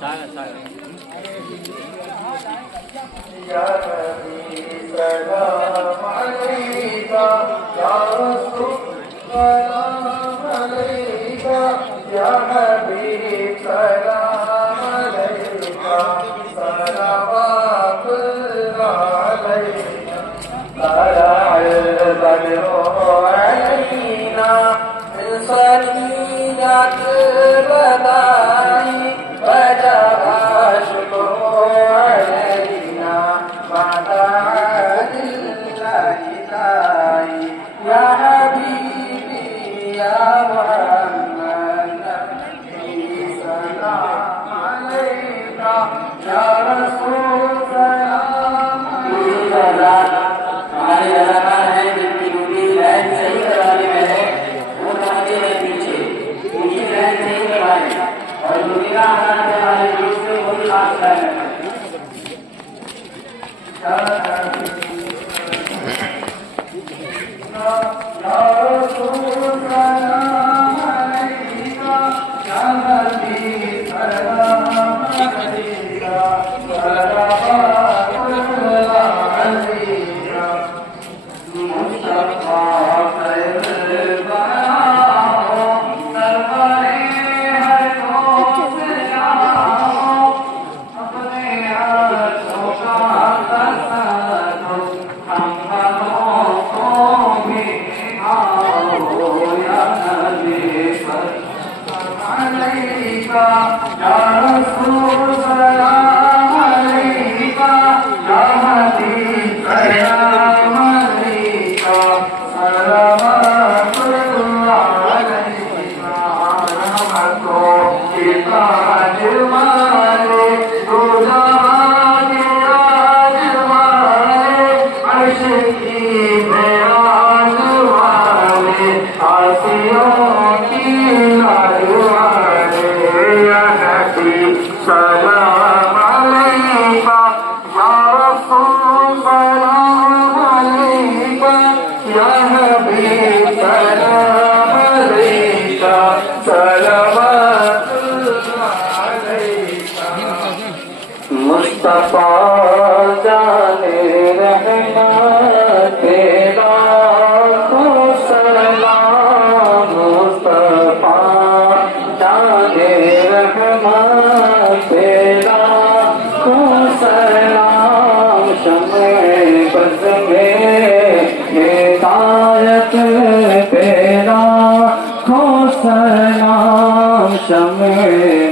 या नबी सलाम अलैका या रसूल सलाम अलैका या हबीब सलाम अलैका सलावतुल्लाह अलैका तलअल बद्रु अलैना मिन सनीयत बदाई वजब शुक्र अलैना या हबीबी या मुहम्मद सलाम अलैका या रसूल सलाम अलैका। हमारे लगातार है जिनकी ड्यूटी लाइन सही करवाने में है वो आगे है पीछे उनकी लाइन सही करवाए और दुनिया हमारे हमारे बीच में कोई खास लाइन है। मुस्तफा जाने रहना तेरा को सलाम मुस्तफा जाने रहना तेरा को सलाम शमे बज़ में हिदायत तेरा को सलाम शमे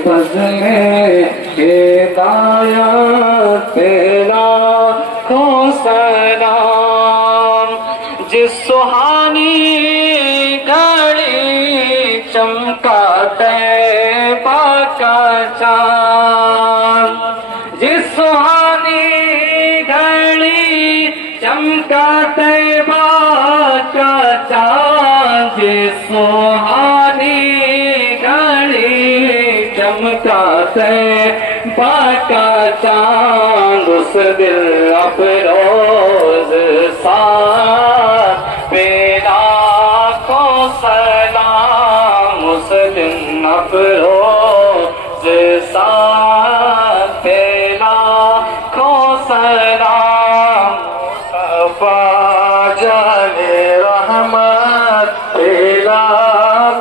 बज़ में हिदायत तेरा को सलाम जिस सुहानी घड़ी चमका तैबा का चाँद जिस सुहानी घड़ी चमका तैबा का चाँद जिस सुहानी घड़ी चमका तैबा का चाँद उस दिल अफरोज साथ पेरा को सलाम उस दिन अफरोज साथ पेरा को सलाम मुस्तफा जाने रहमत पेरा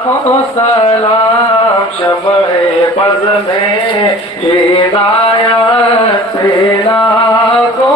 को सलाम शमे बज़ में हिदायत तेरा को